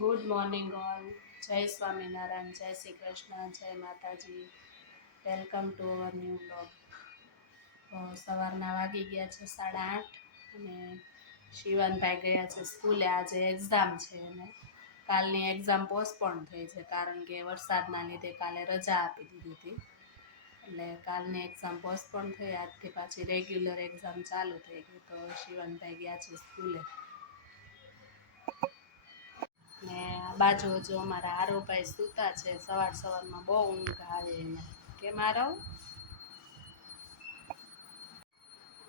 Good morning all. જય સ્વામિનારાયણ, જય શ્રી કૃષ્ણ, જય માતાજી. Welcome to our new blog. તો સવારના વાગી ગયા છે 8:30 અને શિવાનભાઈ ગયા છે સ્કૂલે. આજે એક્ઝામ છે અને કાલની એક્ઝામ પોસ્ટપોન થઈ છે કારણ કે વરસાદના લીધે કાલે રજા આપી દીધી હતી. એટલે કાલની એક્ઝામ પોસ્ટપોન થઈ. આજથી પાછી રેગ્યુલર એક્ઝામ ચાલુ થઈ ગઈ. તો શિવાનભાઈ ગયા છે સ્કૂલે. ને આ બાજુ જો અમારા આરોભાઈ સૂતા છે. સવારમાં બહુ ઊંઘ આવે એને. કેમ આરવ?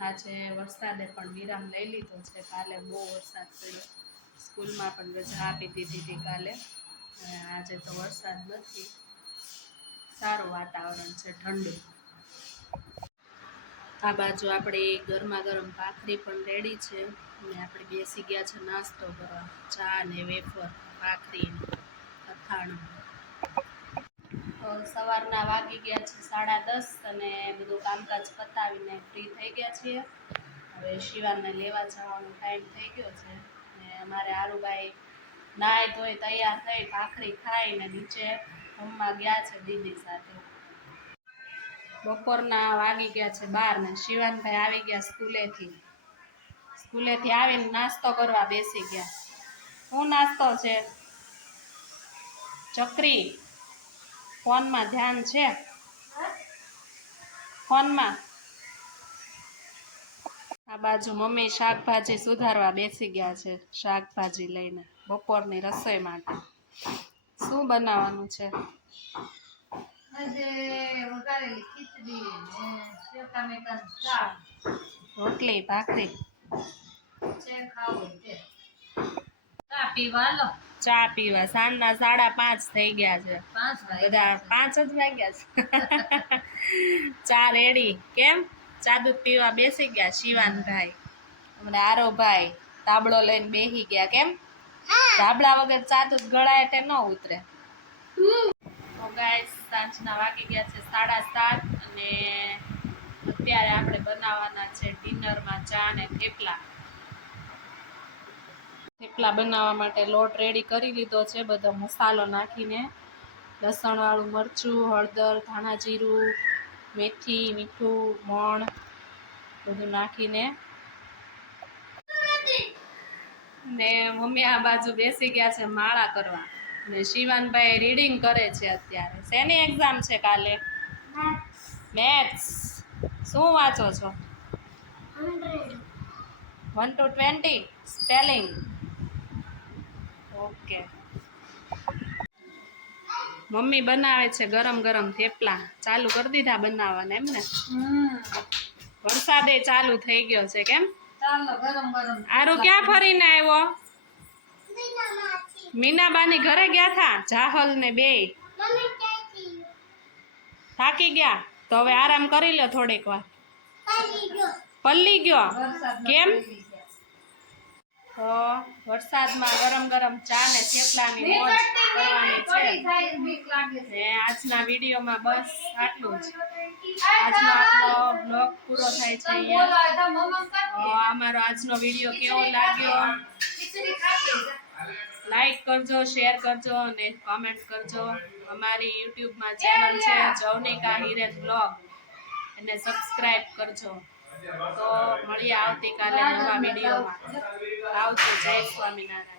આજે વરસાદે પણ વિરામ લઈ લીધો છે. કાલે બહુ વરસાદ પડ્યો. સ્કૂલમાં પણ રજા આપી દીધી હતી કાલે. અને આજે તો વરસાદ નથી. સારું વાતાવરણ છે, ઠંડુ. આ બાજુ આપણી ગરમા ગરમ ભાખરી પણ રેડી છે અને આપણે બેસી ગયા છે નાસ્તો કરવા. ચા ને વેફર, ભાખરી, અથાણું. તો સવારના વાગી ગયા છે 10:30 અને બધું કામકાજ પતાવીને ફ્રી થઈ ગયા છીએ. હવે શિવાનને લેવા જવાનો ટાઈમ થઈ ગયો છે. ને અમારે આરુબાઈ નાહી ધોઈ તૈયાર થઈ ભાખરી ખાઈને નીચે રમવા ગયા છે દીદી સાથે. બપોરના વાગી ગયા છે 12 ને શિવાનભાઈ આવી ગયા સ્કૂલેથી આવીને નાસ્તો કરવા બેસી ગયા. શું નાસ્તો છે? ચકરી. ફોનમાં ધ્યાન છે? ફોનમાં. આ બાજુ મમ્મી શાકભાજી સુધારવા બેસી ગયા છે. શાકભાજી લઈને બપોરની રસોઈ માટે. શું બનાવવાનું છે? રોટલી, ભાખરી. ચા પીવા સાંજના 5:30 થઈ ગયા છે. બધા 5 જ વાગ્યા છે. ચા રેડી. કેમ? ચા દૂધ પીવા બેસી ગયા શિવાનભાઈ. હમણાં આરોભાઈ તાબડો લઈને બેસી ગયા. કેમ? ધાબળા વગર ચા દૂધ ગળાય તે ન ઉતરે. તો ગાઈસ, સાંજના વાગી ગયા છે 7:30 અને અત્યારે આપણે બનાવવાના છે ડિનરમાં ચા ને થેપલા. થેપલા બનાવવા માટે લોટ રેડી કરી લીધો છે. બધો મસાલો નાખીને લસણવાળું મરચું, હળદર, ધાણા જીરું, મેથી, મીઠું, મોણ બધું નાખીને ને મમ્મી આ બાજુ બેસી ગયા છે માળા કરવા. ને શિવાનભાઈ રીડિંગ કરે છે અત્યારે. શેની એક્ઝામ છે કાલે? મેથ્સ. શું વાંચો છો? 1 to 20 સ્પેલિંગ. ઓકે. મમ્મી બનાવે છે ગરમ ગરમ થેપલા. ચાલુ કરી દીધા બનાવવાના એમ ને? વરસાદે ચાલુ થઈ ગયો છે. કેમ? આરુ ક્યાં ફરીને આવ્યો? મીનાબાની ઘરે ગયા થા. જાહલ ને બે થાકી ગયા. તો હવે આરામ કરી લો થોડીક વાર. પલ્લી ગયો. કેમ? તો વરસાદમાં ગરમ ગરમ ચા ને થેપલાની મોજ કરવાની છે. ને આજના વિડીયોમાં બસ આટલું જ. આજનો આપણો બ્લોગ પૂરો થાય છે અહીંયા. અમારો આજનો વિડીયો કેવો લાગ્યો? લાઈક કરજો, શેર કરજો અને કોમેન્ટ કરજો. અમારી યુટ્યુબમાં ચેનલ છે જવનિકા હિરેન બ્લોગ, એને સબસ્ક્રાઈબ કરજો. તો મળીએ આવતીકાલે નવા વિડીયોમાં. આવજો. જય સ્વામિનારાયણ.